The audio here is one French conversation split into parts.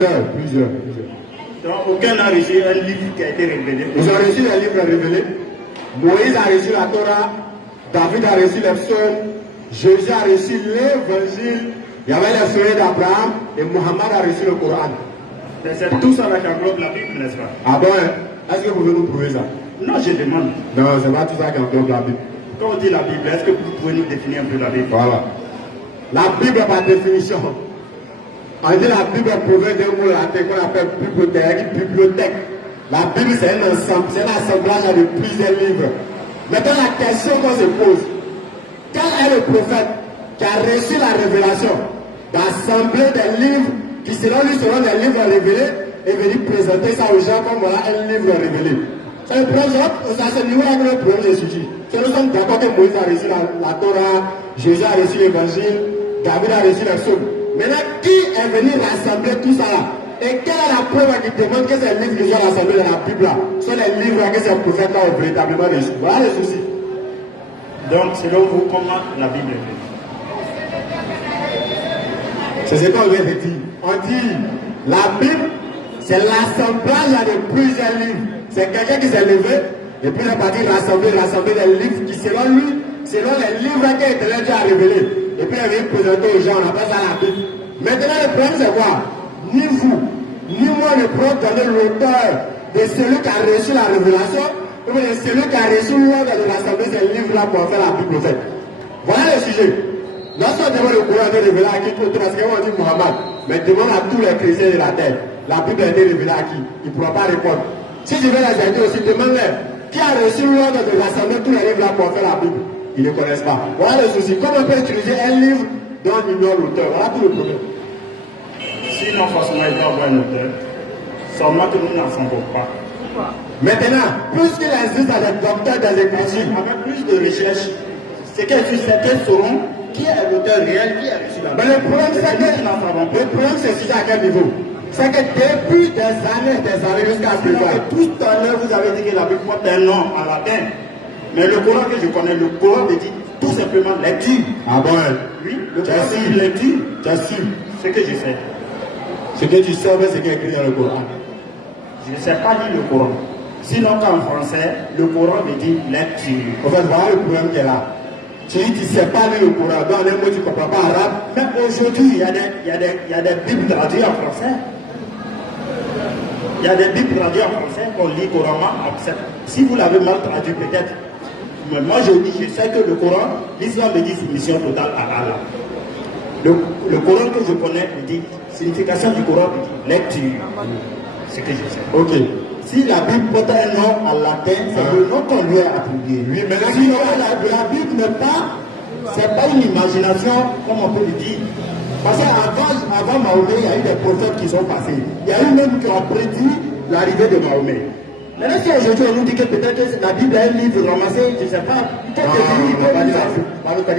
Plusieurs. Donc aucun n'a reçu un livre qui a été révélé. Ils ont reçu les livres révélés. Moïse a reçu la Torah, David a reçu les psaumes, Jésus a reçu l'évangile, il y avait les feuilles d'Abraham et Mohammed a reçu le Coran. C'est tout ça qui englobe la Bible, n'est-ce pas? Ah bon, hein? Est-ce que vous pouvez nous prouver ça? Non, je demande. Non, c'est pas tout ça qui englobe la Bible. Quand on dit la Bible, est-ce que vous pouvez nous définir un peu la Bible? Voilà. La Bible par définition. On dit la Bible provient d'un mot latin qu'on appelle bibliothèque. La Bible c'est un ensemble, c'est un assemblage de plusieurs livres. Maintenant la question qu'on se pose, quel est le prophète qui a reçu la révélation d'assembler des livres qui selon lui seront des livres révélés et venir présenter ça aux gens comme voilà un livre révélé? C'est le problème, c'est à ce niveau-là que le problème se situe. C'est nous sommes d'accord que Moïse a reçu la Torah, Jésus a reçu l'évangile, David a reçu les psaumes. Maintenant, qui est venu rassembler tout ça là? Et quelle est la preuve qui demande que ces livres qui sont rassemblés dans la Bible là sont les livres que ces prophètes là ont véritablement reçus? Voilà le souci. Donc, selon vous, comment la Bible est faite? C'est ce qu'on vient de dire. On dit, la Bible, c'est l'assemblage de plusieurs livres. C'est quelqu'un qui s'est levé et puis il est parti rassembler des livres qui, selon lui, selon les livres que Dieu a révélés. Et puis il vient présenter aux gens, on appelle ça la Bible. Maintenant, le problème c'est quoi? Ni vous, ni moi ne pouvons donner l'auteur de celui qui a reçu la révélation, ou de celui qui a reçu l'ordre de rassembler ces livres-là pour faire la Bible faite. Voilà le sujet. Lorsqu'on demande le Coran de révéler à qui tout, parce qu'on dit Mohammed, mais demande à tous les chrétiens de la terre, la Bible a été révélée à qui? Il ne pourra pas répondre. Si je vais les aider aussi, demande-leur qui a reçu l'ordre de rassembler tous les livres-là pour faire la Bible. Ils ne connaissent pas. Voilà le souci. Comment on peut utiliser un livre dont on ignore l'auteur? Voilà tout le problème. Sinon, forcément, il doit avoir un auteur. Seulement que nous n'en savons pas. Maintenant, puisqu'il existe des docteurs des écritures, avec plus de recherches, c'est qu'elles sauront qui est l'auteur réel, qui a reçu la Bible. Mais le problème, c'est sur à quel niveau? C'est que depuis des années jusqu'à présent, tout à l'heure, vous avez dit que la Bible porte un nom en latin. Mais le Coran que je connais, le Coran me dit tout simplement lecture. Ah bon? Oui, le Coran dit lecture. J'assure. Ce que je sais. Ce que tu sais, c'est ce qui est écrit dans le Coran. Je ne sais pas lire le Coran. Sinon, qu'en français, le Coran me dit lecture. En fait, voilà le problème qui est là. Tu dis tu ne sais pas lire le Coran, dans les mots tu ne comprends pas arabe. Mais aujourd'hui, il y a des Bibles traduites en français. Il y a des Bibles traduites en français qu'on lit couramment. Si vous l'avez mal traduit, peut-être. Mais moi, je sais que le Coran, l'islam me dit soumission totale à Allah. Le Coran que je connais me dit, signification du Coran me dit lecture. C'est ce que je sais. Ok. Si la Bible porte un nom en latin, c'est le nom qu'on lui a attribué. Oui, mais sinon, la Bible n'est pas, c'est pas une imagination, comme on peut le dire. Parce qu'avant Mahomet, il y a eu des prophètes qui sont passés. Il y a eu même qui ont prédit l'arrivée de Mahomet. Maintenant, si aujourd'hui on nous dit que peut-être que la Bible est un livre ramassé, je ne sais pas. Non, on n'a pas dit ça.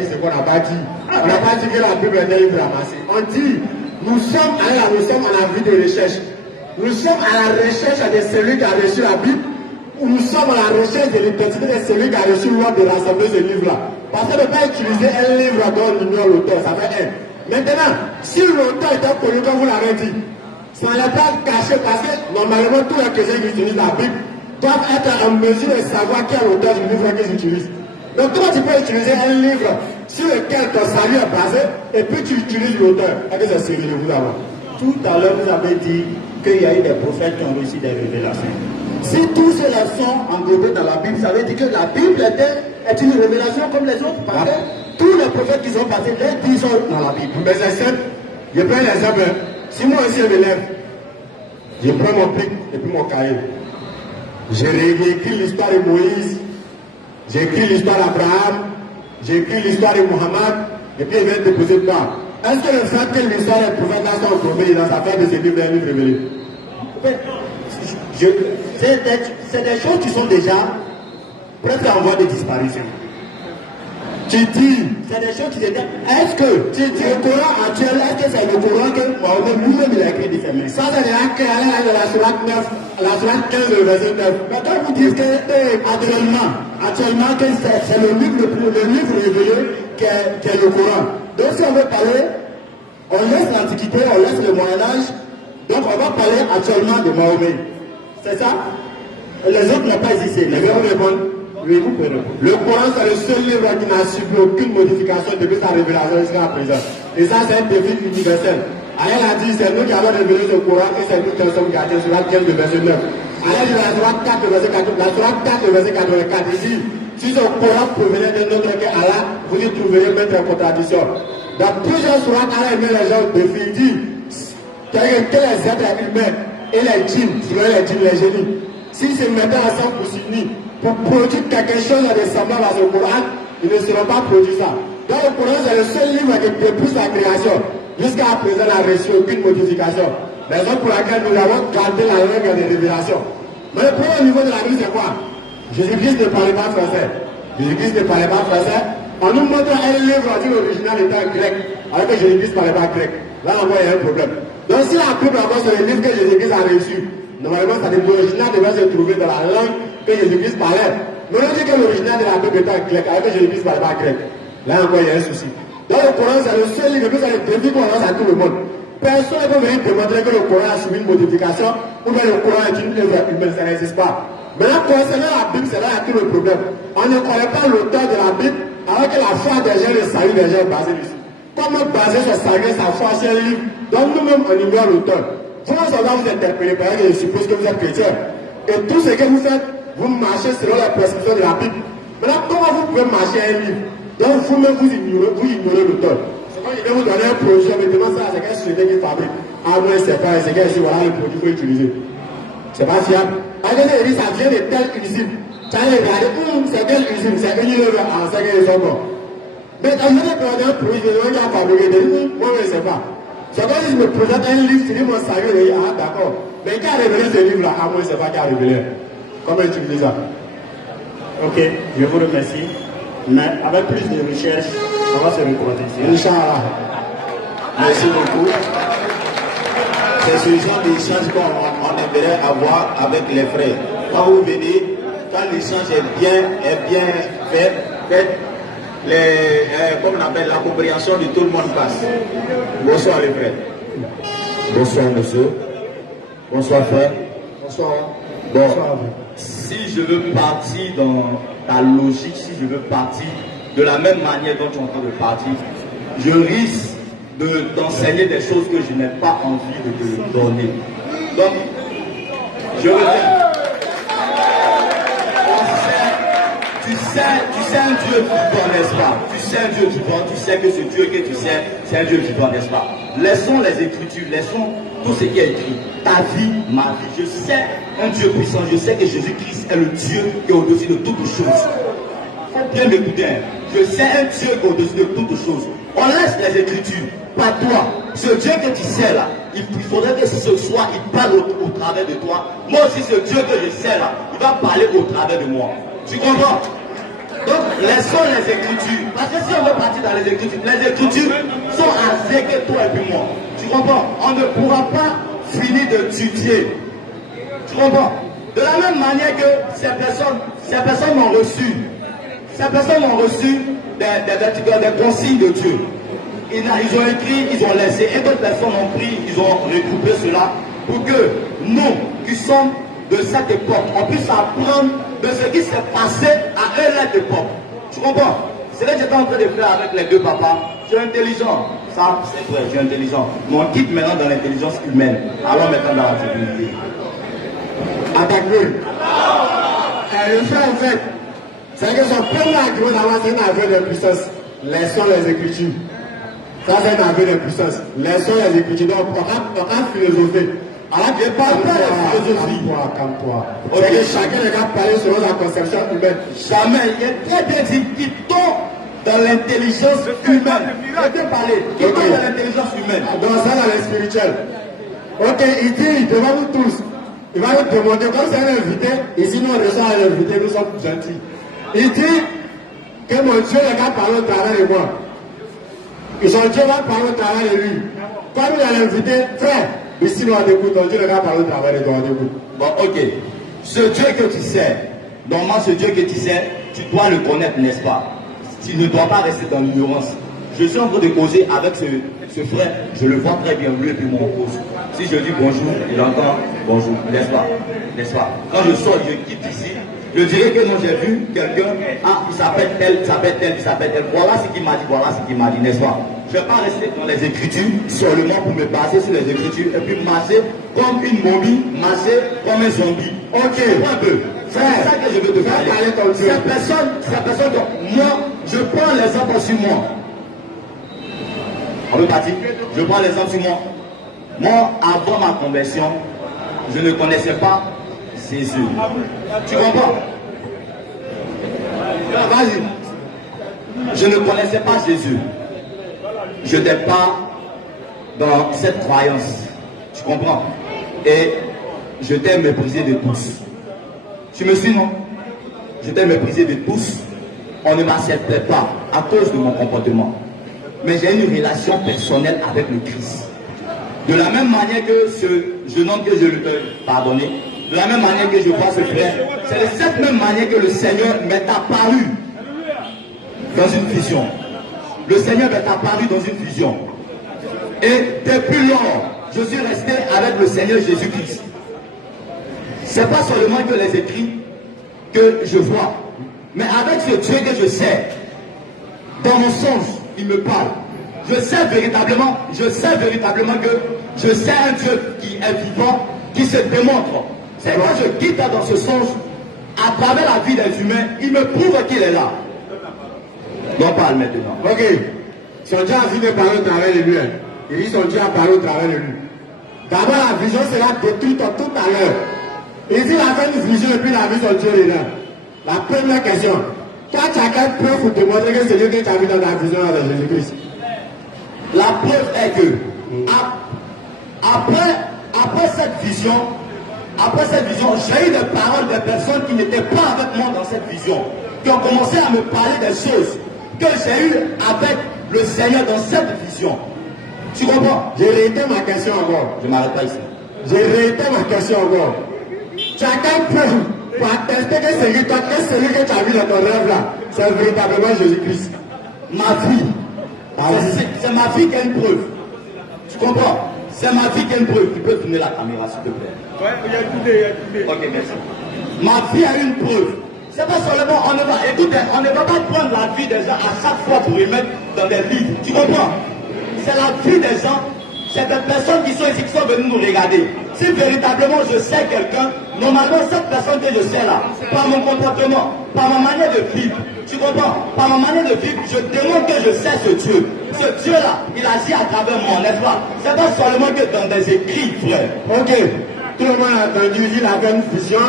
C'est qu'on n'a pas dit. On n'a pas dit que la Bible est un livre ramassé. On dit, nous sommes à la vie de recherche. Nous sommes à la recherche de celui qui a reçu la Bible, ou nous sommes à la recherche de l'identité de celui qui a reçu l'ordre de rassembler ce livre-là. Parce qu'on ne peut pas utiliser un livre dont on ignore l'auteur, ça fait un. Maintenant, si l'auteur était connu comme vous l'avez dit, ça n'est pas caché parce que normalement tous les chrétiens qui utilisent la Bible doivent être en mesure de savoir quel auteur du livre qu'ils utilisent. Donc toi tu peux utiliser un livre sur lequel ton salut est basé et puis tu utilises l'auteur. Est-ce que c'est sérieux vous d'abord? Tout à l'heure vous avez dit qu'il y a eu des prophètes qui ont reçu des révélations. Si tous ceux-là sont englobés dans la Bible, ça veut dire que la Bible est une révélation comme les autres. Parce que tous les prophètes qui sont passés, les 10 sont dans la Bible. Mais c'est simple. Je prends l'exemple. Si moi aussi je me lève, je prends mon pic et puis mon cahier. J'ai réécrit l'histoire de Moïse, j'ai écrit l'histoire d'Abraham, j'ai écrit l'histoire de Mohammed, et puis je vais déposer dedans. Est-ce que le fait que l'histoire des prophètes là sont englobés dans sa fait de ces livres révélés? C'est des choses qui sont déjà presque en voie de disparition. Tu dis, c'est des choses qui se disent. Est-ce que tu dis, le Coran actuel, est-ce que c'est le Coran que Mahomet lui-même il a écrit de ses mains? Ça c'est la sourate 9, la sourate 15, le verset 9. Mais quand vous dites que actuellement que c'est le livre révélé qui est le Coran. Donc si on veut parler, on laisse l'Antiquité, on laisse le Moyen-Âge, Donc on va parler actuellement de Mahomet. C'est ça? Les autres n'ont pas hésité. Les gars, vous répondez? Oui, vous pouvez répondre. Le Coran, c'est le seul livre qui n'a subi aucune modification depuis sa révélation jusqu'à présent. Et ça, c'est un défi universel. Allah a dit, c'est nous qui avons révélé ce Coran et c'est nous qui en sommes gardés sur la 15 de verset 9. Allah dit dans la Surah 4, verset 4, la Surah 4, verset 84, il dit, si ce Coran provenait d'un autre que Allah, vous y trouveriez mettre en contradiction. Dans plusieurs Surahs, Allah met les gens au défi, il dit, que les êtres humains et les djinns, les génies, s'ils se mettaient ensemble pour s'unir, pour produire quelque chose de semblable à ce Coran, ils ne seront pas produits ça. Donc le Coran, c'est le seul livre qui depuis sa création, jusqu'à présent, n'a reçu aucune modification. Raison pour laquelle nous avons gardé la langue des révélations. Mais le premier niveau de la Bible, c'est quoi? Jésus-Christ ne parlait pas français. Jésus-Christ ne parlait pas français. En nous montrant un livre dit l'original était grec, alors que Jésus-Christ ne parlait pas grec. Là, on voit qu'il y a un problème. Donc si la Bible encore c'est le livre que Jésus-Christ a reçu, normalement, l'original devait se trouver dans la langue que Jésus-Christ parlait. Mais on dit que l'original de la Bible était grec, alors que Jésus-Christ ne parlait pas grec. Là encore, il y a un souci. Donc le Coran, c'est le seul livre, c'est le défi qu'on lance à tout le monde. Personne ne peut venir démontrer que le Coran a subi une modification ou bien le Coran est une œuvre humaine, ça n'existe pas. Maintenant, concernant la Bible, c'est là qu'il y a tout le problème. On ne connaît pas l'auteur de la Bible, alors que la foi des gens, le salut des gens est basé dessus. Comment baser sur sa foi sur un livre dont nous-mêmes on ignore l'auteur? Comment ça va vous interpeller? Parce que je suppose que vous êtes chrétien. Et tout ce que vous faites, vous marchez selon la prescription de la Bible. Maintenant, comment vous pouvez marcher un livre dont vous-même vous ignorez l'auteur? C'est quand je vais vous donner un projet, mais demande ça à quelle société qui fabrique. Ah, moi, c'est pas, c'est quel ici, voilà le produit qu'il faut utiliser. C'est pas fiable. Alors que ça vient de telle usine. Tu as regardé, c'est quelle usine? C'est une œuvre en 5 ans, ils sont bons. Mais quand je vais prendre un produit, je vais dire fabriquer des livres, moi, je ne sais pas. C'est comme si je me présente un livre, tu dis mon salut, je dis, ah, d'accord. Mais qui a révélé ce livre-là? Ah, moi, je ne sais pas qui a révélé. Comment utiliser ça? Ok, je vous remercie. Mais avec plus de recherche, on va se reprendre ici. Inch'Allah. Merci beaucoup. C'est ce genre d'échange qu'on aimerait avoir avec les frères. Quand vous venez, quand l'échange est bien fait, comme on appelle, la compréhension de tout le monde passe. Bonsoir les frères. Bonsoir monsieur. Bonsoir frère. Bonsoir. Bon, si je veux partir dans ta logique, si je veux partir de la même manière dont tu es en train de partir, je risque d'enseigner des choses que je n'ai pas envie de te donner. Donc, je reviens. Tu sais un Dieu vivant, n'est-ce pas? Tu sais un Dieu vivant, tu sais que ce Dieu que tu sais, c'est un Dieu vivant, n'est-ce pas? Laissons les Écritures, laissons tout ce qui est écrit. Ta vie, ma vie. Je sais un Dieu puissant, je sais que Jésus-Christ est le Dieu qui est au-dessus de toutes choses. Il faut bien m'écouter. Je sais un Dieu qui est au-dessus de toutes choses. On laisse les Écritures, pas toi. Ce Dieu que tu sais là, il faudrait que ce soir, il parle au travers de toi. Moi aussi, ce Dieu que je sais là, il va parler au travers de moi. Tu comprends? Donc, laissons les Écritures. Parce que si on veut partir dans les Écritures sont assez que toi et puis moi. Tu comprends? On ne pourra pas finir d'étudier. Tu comprends? De la même manière que ces personnes m'ont reçu. Ces personnes ont reçu des consignes de Dieu. Ils ont écrit, ils ont laissé. Et d'autres personnes ont pris, ils ont regroupé cela pour que nous, qui sommes de cette époque, on puisse apprendre de ce qui s'est passé à une époque. Tu comprends? C'est ce que j'étais en train de faire avec les deux papas. Tu es intelligent. Ça, c'est vrai, tu es intelligent. Mais on quitte maintenant dans l'intelligence humaine. Allons maintenant dans la divinité. Attaque-le. Le frère, en fait, c'est que son premier argument d'avant, c'est un aveu de puissance. Laissons les Écritures. Ça, c'est un aveu de puissance. Laissons les Écritures. Donc, on va philosopher. Alors, je ne parle pas de philosophie. Calme-toi. C'est que chacun ne va parler selon la conception humaine. Jamais. Il est très bien dit qu'il tombe dans l'intelligence humaine. Je vais parler. Qui tombe dans l'intelligence humaine. Dans ça, dans le spirituel. Ok, il dit devant nous tous. Il va nous demander, comme c'est un invité, ici nous on reçoit un invité, nous sommes gentils. Il dit que mon Dieu n'est qu'à parler au travers de moi. Et son Dieu va parler au travers de lui. Comme il a l'invité, frère, ici nous on écoute, ton Dieu n'est qu'à parler au travers de toi, on écoute. Bon, ok. Ce Dieu que tu sais, normalement ce Dieu que tu sais, tu dois le connaître, n'est-ce pas? Tu ne dois pas rester dans l'ignorance. Je suis en train de causer avec ce frère, je le vois très bien, lui et puis mon cause. Si je dis bonjour, il entend bonjour, n'est-ce pas? N'est-ce pas? Quand je sors, je quitte ici, je dirais que non, j'ai vu quelqu'un, ah, il s'appelle tel, il s'appelle tel, il s'appelle tel. Voilà ce qu'il m'a dit, voilà ce qu'il m'a dit, n'est-ce pas? Je ne vais pas rester dans les Écritures seulement pour me baser sur les Écritures et puis marcher comme une momie, marcher comme un zombie. Ok, un peu. C'est ça que je veux te faire. Ces personnes, moi, je prends l'exemple sur moi. On veut partir? Je prends l'exemple sur moi. Moi, avant ma conversion, je ne connaissais pas Jésus. Tu comprends? Vas-y. Je ne connaissais pas Jésus. Je n'étais pas dans cette croyance. Tu comprends? Et j'étais méprisé de tous. Tu me suis, non? J'étais méprisé de tous. On ne m'acceptait pas à cause de mon comportement. Mais j'ai une relation personnelle avec le Christ. De la même manière que ce jeune homme que je lui ai pardonné, de la même manière que je vois ce frère, c'est de cette même manière que le Seigneur m'est apparu dans une vision. Le Seigneur m'est apparu dans une vision. Et depuis lors, je suis resté avec le Seigneur Jésus-Christ. Ce n'est pas seulement que les écrits que je vois, mais avec ce Dieu que je sais, dans mon sens, il me parle. Je sais véritablement que je sais un Dieu qui est vivant, qui se démontre. C'est quand je quitte dans ce sens, à travers la vie des humains, il me prouve qu'il est là. On parle maintenant. Ok. Son Dieu a vu de parler au travers de lui. Il dit son Dieu a parlé au travers de lui. D'abord, la vision sera détruite tout à l'heure. Il dit la fin de vision et puis la vie son Dieu est là. La première question. Toi, tu as quelle preuve pour te montrer que c'est Dieu que tu as vu dans la vision avec Jésus-Christ? La preuve est que après cette vision, j'ai eu des paroles de personnes qui n'étaient pas avec moi dans cette vision, qui ont commencé à me parler des choses que j'ai eues avec le Seigneur dans cette vision. Tu comprends? J'ai réitéré ma question encore. Je ne m'arrête pas ici. J'ai réitéré ma question encore. Tu as quelle preuve pour attester que celui que tu as vu dans ton rêve là, c'est véritablement Jésus-Christ? Ma vie. C'est ma vie qui a une preuve. Tu comprends? C'est ma vie qui a une preuve. Tu peux tourner la caméra s'il te plaît. Ouais, il y a écouté. Ok, merci. Ma vie a une preuve. C'est pas seulement, on ne va pas prendre la vie des gens à chaque fois pour les mettre dans des livres. Tu comprends? C'est la vie des gens, c'est des personnes qui sont ici, qui sont venues nous regarder. Si véritablement je sais quelqu'un, normalement cette personne que je sais là, par mon comportement, par ma manière de vivre, tu comprends? Par ma manière de vivre, je démontre que je sais ce Dieu. Ce Dieu-là, il agit à travers moi, n'est-ce pas? C'est pas seulement que dans des écrits, frère. Ok. Tout le monde a entendu, il avait une vision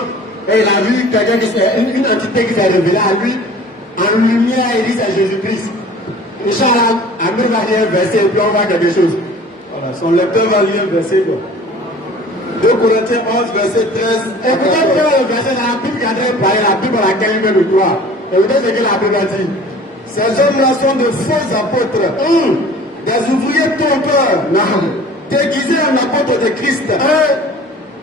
et il a vu quelqu'un une entité qui s'est révélée à lui. En lumière, il dit c'est Jésus-Christ. Inch'Allah, Amir va lire un verset et puis on voit quelque chose. Voilà, son lecteur va lire un verset. 2 Corinthiens 11, verset 13. Écoutez bien le verset dans la Bible qui a été parlé, la Bible à laquelle il veut le croire. Écoutez ce que la Bible a dit. Ces hommes-là sont de faux apôtres, des ouvriers trompeurs, déguisés en apôtres de Christ.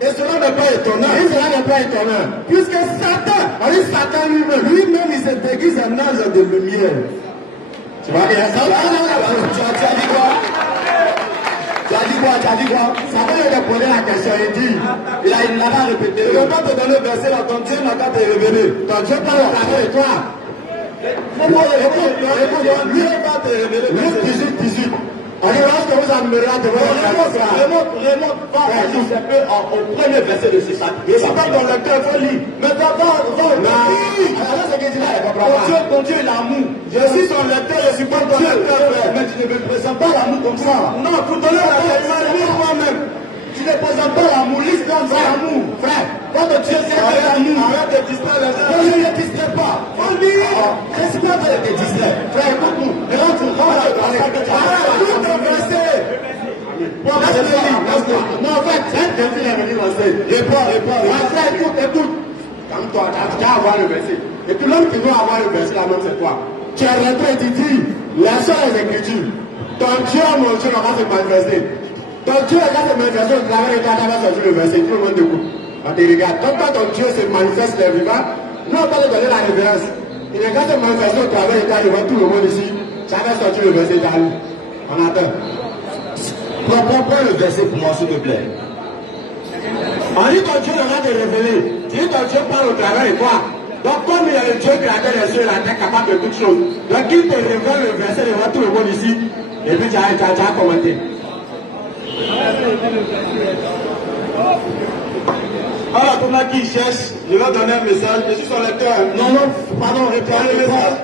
Et cela n'est pas étonnant. Et cela n'est pas étonnant. Puisque Satan lui-même, il se déguise en ange de lumière. Tu vois, il y a ça. Tu as dit quoi? Tu as dit quoi? Ça va lui poser la question, il dit. Il n'a pas répété. Je ne vais pas te donner le verset là, ton Dieu n'a qu'à te révéler. Ton Dieu parle au travers de toi. Écoute, lui va te révéler. Luc 18. On dit, lorsque vous amènerez devant Remonte, va au premier verset de ce chapitre. Je ne sais pas dans le cœur, il faut lire. Mais d'abord, alors ce qu'il dit là, il ne comprend pas. Ton Dieu est l'amour. Je suis son lecteur, je suis pas ton lecteur, frère. Mais tu ne me présentes pas l'amour comme ça. Non, pour donner la vérité, moi-même. Tu ne présentes pas l'amour, l'islam c'est l'amour. Frère, votre Dieu c'est l'amour. Arrête de distraire les gens. Je ne les distrais pas. Faut lire. Je ne suis pas en train de te distraire. Frère, écoute-nous. Tout le verset. Non, en fait, c'est un verset qui est venu lancer. Réponds. Frère, écoute. Calme-toi, tu vas avoir le verset. Et tout l'homme qui doit avoir le verset là même c'est toi. Tu es rentré et tu dis, laissons les Écritures. Ton Dieu, mon Dieu, va se manifester. Ton Dieu, regarde se manifester au travers de toi, tu vas sortir le verset. Tout le monde t'écoute. On te regarde. Donc, quand ton Dieu se manifeste les vivants, nous on va te donner la révérence. Il regarde se manifester au travers de toi devant tout le monde ici. Tu vas sortir le verset dans lui. On attend. Prends le verset pour moi, s'il te plaît. On dit ton Dieu va te révéler. Tu dis ton Dieu parle au travers de toi. Donc comme il y a le Dieu créateur des cieux et la terre capable de toutes choses, donc il te révèle le verset devant tout le monde ici, et puis tu as commenté. Alors, pour moi qui cherche, je vais donner un message. Je suis son lecteur. Non, pardon, Reprends le message.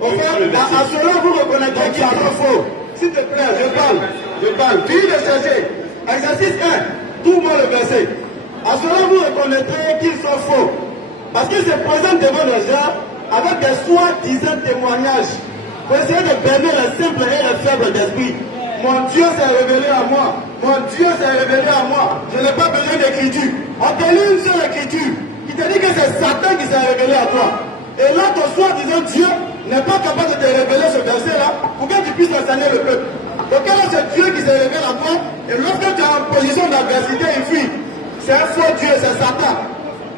Au fait, à cela, vous reconnaîtrez qui est faux. S'il te plaît, je parle. Fille de chercher. Exercice 1. Trouve-moi le verset. À cela, vous reconnaîtrez qu'ils sont faux. Parce qu'ils se présentent devant les gens avec des soi-disant témoignages pour essayer de berner les simples et les faibles d'esprit. Mon Dieu s'est révélé à moi. Mon Dieu s'est révélé à moi. Je n'ai pas besoin d'écriture. On te lit une seule écriture qui te dit que c'est Satan qui s'est révélé à toi. Et là, ton soi-disant Dieu n'est pas capable de te révéler ce verset-là pour que tu puisses enseigner le peuple. Donc là, c'est Dieu qui s'est révélé à toi. Et lorsque tu es en position d'adversité, il fuit. C'est un faux Dieu, c'est Satan.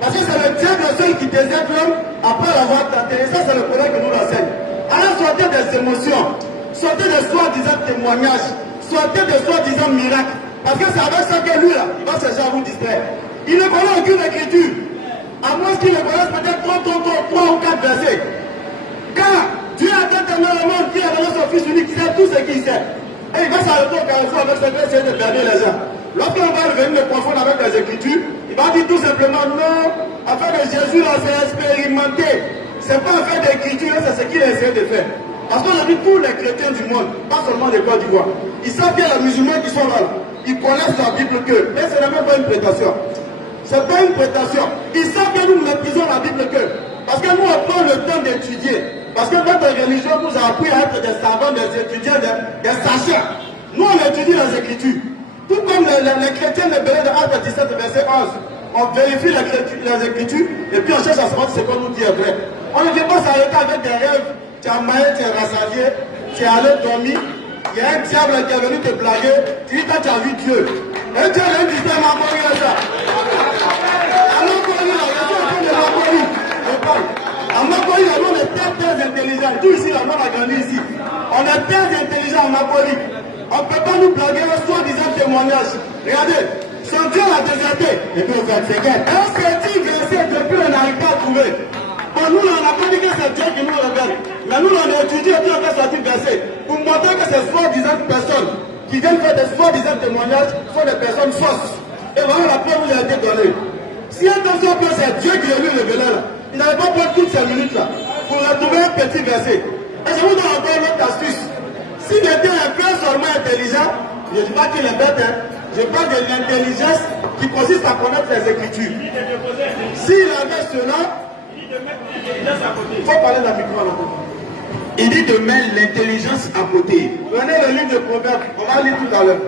Parce que c'est le diable seul qui déserte l'homme après l'avoir tenté. Et ça, c'est le problème que nous l'enseigne. Alors, sortez des émotions, sortez des soi-disant témoignages, sortez des soi-disant miracles. Parce que c'est avec ça que lui, là, il va chercher à vous distraire. Il ne connaît aucune écriture. À moins qu'il ne connaisse peut-être 3 ou 4 versets. Car Dieu a tant aimé le monde qu'il a donné son Fils unique, il sait tout ce qu'il sait. Et il va s'arrêter au carrefour avec cette essayer de berner les gens. Lorsqu'on va venir le confondre avec les Écritures, il va dire tout simplement non, afin que Jésus l'a fait expérimenter. Ce n'est pas affaire d'écriture, c'est ce qu'il a essayé de faire. Parce qu'on a vu tous les chrétiens du monde, pas seulement les Côte d'Ivoire. Ils savent bien les musulmans qui sont là. Ils connaissent la Bible que. Mais ce n'est même pas une prétention. Ce n'est pas une prétention. Ils savent que nous méprisons la Bible que. Parce que nous, on prend le temps d'étudier. Parce que notre religion nous a appris à être des savants, des étudiants, des sachants. Nous, on étudie les Écritures. Tout comme les chrétiens de Belé de Actes 17, verset 11. On vérifie les Écritures et puis on cherche à savoir ce qu'on nous dit est vrai. On ne vient pas s'arrêter avec des rêves. Tu as maillé, tu es rassasié, tu es allé dormir. Il y a un diable qui est venu te blaguer. Tu dis, toi, tu as vu Dieu. Et Dieu vient dire, c'est ma bonne ça. À Makoli, la raison de Makoli. Je parle. À Makoli, la monde est très intelligent. Tout ici, la monde a grandi ici. On est très intelligent à Makoli. On ne peut pas nous blaguer un soi-disant témoignage. Regardez, son Dieu l'a déserté. Et puis on fait un petit verset depuis on n'arrive pas à trouver. Bon, nous, on n'a pas dit que c'est Dieu qui nous révèle. Mais nous, on a étudié et puis on a sorti le verset. Pour montrer que ces soi-disant personnes qui viennent faire des soi-disant témoignages sont des personnes fausses. Et voilà la preuve vous a été donnée. Si un personne pense que c'est Dieu qui est lui révélé là, il n'avait pas pris toutes ces minutes là pour retrouver un petit verset. Et je vous donne encore une autre astuce. S'il était un peu seulement intelligent, je ne dis pas qu'il est bête, hein. Je parle de l'intelligence qui consiste à connaître les Écritures. S'il avait cela, il faut parler d'un micro à la côté. Il dit de mettre l'intelligence à côté. Prenez le livre de Proverbes, on va lire tout à l'heure.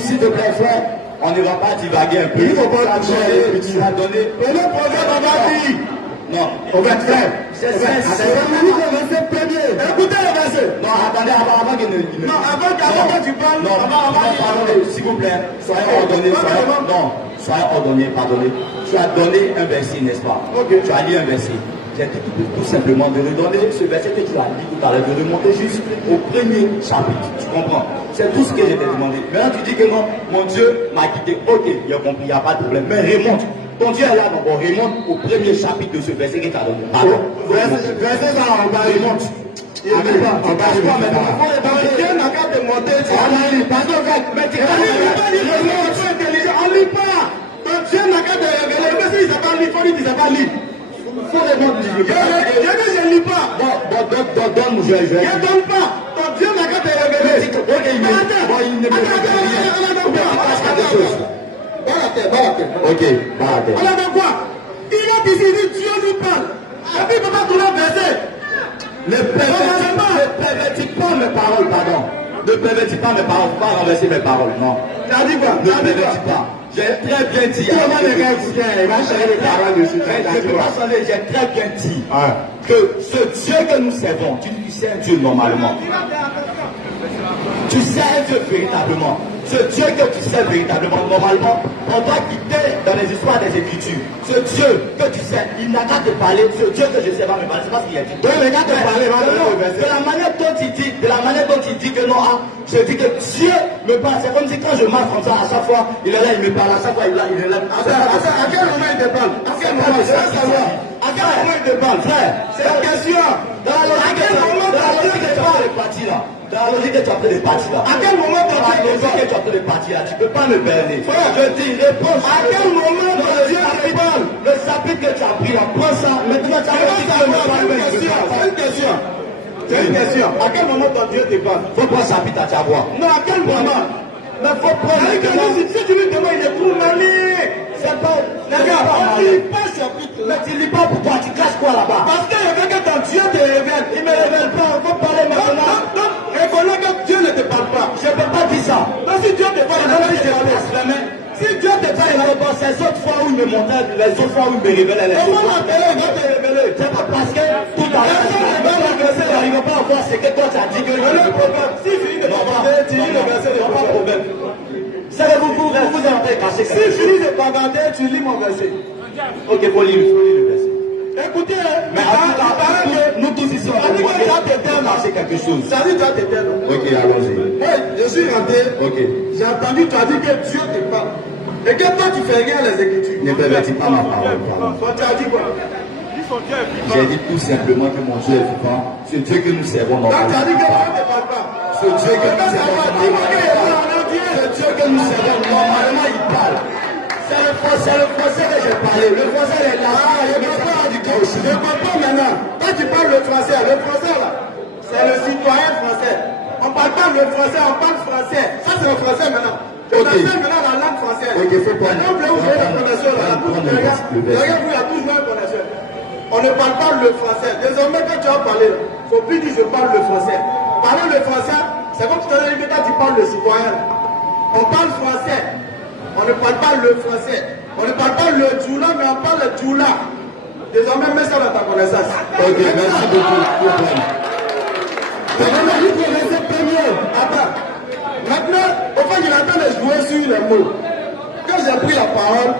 S'il te plaît, frère, on ne va pas divaguer un peu. Il ne faut pas toucher. Tu vas donner. Prenez le Proverbe, on va lire. Non, On va faire. Écoutez le verset. non, attendez, avant qu'il ne. Non, avant que tu parles, Non, pardonnez, s'il vous plaît, soyez ordonnés, soyez ordonnés, pardonnez. Tu as donné un verset, n'est-ce pas? Ok. Tu as dit un verset. J'ai dit tout simplement de redonner ce verset que tu as dit tout à l'heure, de remonter juste au premier chapitre. Tu comprends? C'est tout ce que je t'ai demandé. Maintenant, tu dis que non, mon Dieu m'a quitté. Ok, il a compris, il n'y a pas de problème. Mais remonte. Ton Dieu est là, donc on remonte au premier chapitre de ce verset que tu as donné. Pardon. verset ça, on va remonter. On passe pas maintenant. Dieu n'a qu'à te monter. Mais tu On lit pas. Donc Dieu n'a qu'à te révéler. Mais s'il ne sait pas lire, il faut dire qu'il ne sait pas lire. Je ne lis pas. Donne, je Ne donne pas. Donc Dieu n'a qu'à te révéler. Ok, On a dans quoi? Il a décidé, Dieu nous parle. Et puis il ne peut pas trouver un verset. ne pervertis pas mes paroles, pardon. Ne pervertis pas mes paroles, pas renverser mes paroles, non. Tu as dit quoi? Ne pervertis pas. J'ai très bien dit. Il va changer les paroles dessus. Je ne peux pas changer, j'ai très bien dit que ce Dieu que nous servons, tu sais un Dieu normalement. Tu sais un Dieu véritablement. Ce Dieu que tu sais véritablement, normalement, on doit quitter dans les histoires des Écritures. Ce Dieu que tu sais, il n'a qu'à te parler. Ce Dieu que je sais va me parler. C'est pas ce qu'il a dit. Oui, mais quand te parler, de la manière dont il dit, que non, je dis que Dieu me parle. C'est comme si quand je marche comme ça, à chaque fois, il est là, il me parle. À chaque fois, il est là. À quel moment il te parle? À quel moment il te parle? À quel moment il te parle, frère? C'est la question. Dans la logique que tu as appelé de partir là. À quel moment tu as appelé de partir là? Tu ne peux pas me berner. Je dis, réponds. À quel moment Dieu te parle? Le chapitre que tu as pris là, prends ça. Maintenant, tu as dit que me parle. C'est une question. C'est une question. À quel moment ton Dieu te parle? Faut prendre le chapitre à Tchabois. Non, à quel moment? Mais faut prendre. Si tu me demandes, il est trop manié. C'est pas. On ne lit pas ce chapitre. Mais tu ne lis pas pourquoi? Tu caches quoi là-bas? Parce qu'il y a quelqu'un quand Dieu te révèle. Il ne me révèle pas. Il faut parler maintenant. Non, reconnais que Dieu ne te parle pas. Je ne peux pas dire ça. Non, si Dieu te parle, il va te parler. Si Dieu te parle, il va te parler. Ces autres fois où il me montait, les autres fois où il me révélait les choses. Comment l'appeler? Il va te révéler. C'est pas parce que tout à l'heure, il ne va pas avoir ce que toi tu as dit que je ne peux pas. Si tu finis de bavarder, tu lis le verset, il n'y a pas de problème. Vous êtes en train de cacher. Si tu finis de bavarder, tu lis mon verset. Ok, faut lire le verset. Écoutez, mais nous tous ici, on va cacher quelque chose. Ça dit, tu as tes termes. Ok, allons-y. Oui, je suis rentré. Ok. J'ai entendu, tu as dit que Dieu te parle. Et que toi, tu fais rien les Écritures. Ne pervertis pas ma parole. Toi, tu as dit quoi? J'ai dit tout simplement que mon Dieu est vivant. Ce Dieu que nous servons normalement. Donc tu as dit que Dieu ne parle pas. Ce Dieu que nous servons normalement. Ce Dieu que nous servons normalement, il parle. C'est le français que j'ai parlé. Le français est là. Je comprends maintenant. Quand tu parles le français là, c'est le citoyen français. On ne parle pas le français, on parle français. Ça c'est le français maintenant. On enseigne maintenant la langue française. Ok, faut pas. Maintenant, vous avez la connexion là. Regarde, vous, il y a toujours une connexion. On ne parle pas le français. Désormais, quand tu as parlé, il ne faut plus dire je parle le français. Parler le français, c'est comme tout à l'heure, quand tu parles le citoyen. On parle français. On ne parle pas le français. On ne parle pas le djoula, mais on parle le djoula. Désormais, mets ça dans ta connaissance. Ok, merci beaucoup. Maintenant, il faut laisser premier. Attends. Maintenant, au fait, il est en train de jouer sur les mots. Quand j'ai pris la parole,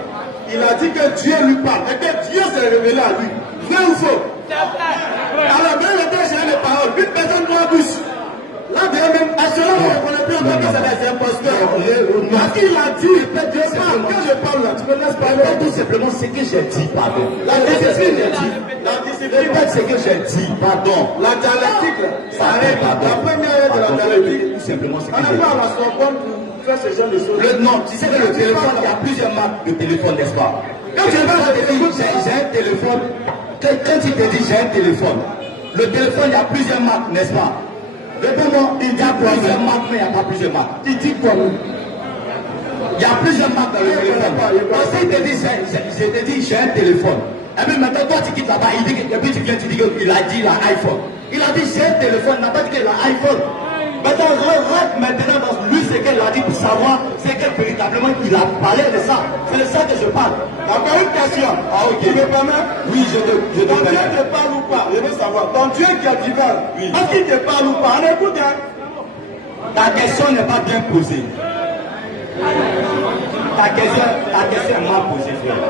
il a dit que Dieu lui parle. Et que Dieu s'est révélé à lui. Vrai ou faux? Alors, même le temps, j'ai les paroles. Une personne doit bouche. Là, même, à cela, on ne connaît plus encore que c'est des imposteurs. Parce qu'il a dit, Dieu parle. Quand je parle là, tu me laisses parler. Tout simplement ce que j'ai dit, pardon. La discipline, j'ai dit. La discipline, répète ce que j'ai dit, pardon. La dialectique, ça arrête. La première est de la dialectique. Tout simplement ce que j'ai dit. On n'est pas à la Sorbonne pour faire ce genre de choses. Non, tu sais que le téléphone, il y a plusieurs marques de téléphone, n'est-ce pas? Quand tu vas te dire, j'ai un téléphone, quand tu te dis j'ai un téléphone, le téléphone, il y a plusieurs marques, n'est-ce pas? Réponds-moi, il y a plusieurs marques, mais il n'y a pas plusieurs marques. Il dit quoi? Il y a plusieurs marques dans le téléphone. Parce qu'il te dit, je te dis, j'ai un téléphone. Et puis maintenant, toi, tu quittes là-bas, il dit, et puis tu viens, tu dis qu'il a dit, il a iPhone. Il a dit, j'ai un téléphone, il n'a pas dit qu'il a iPhone. Maintenant, rentre maintenant dans lui ce qu'elle a dit pour savoir c'est que véritablement il a parlé de ça. C'est de ça que je parle. Encore une question. Ah, ok. Tu me permets? Oui, je te Ton permets. Dieu te parle ou pas? Je veux savoir. Ton Dieu qui est divin, oui. Est-ce qu'il te parle ou pas? On écoute, hein? Ta question n'est pas bien posée. Ta question est mal posée, frère.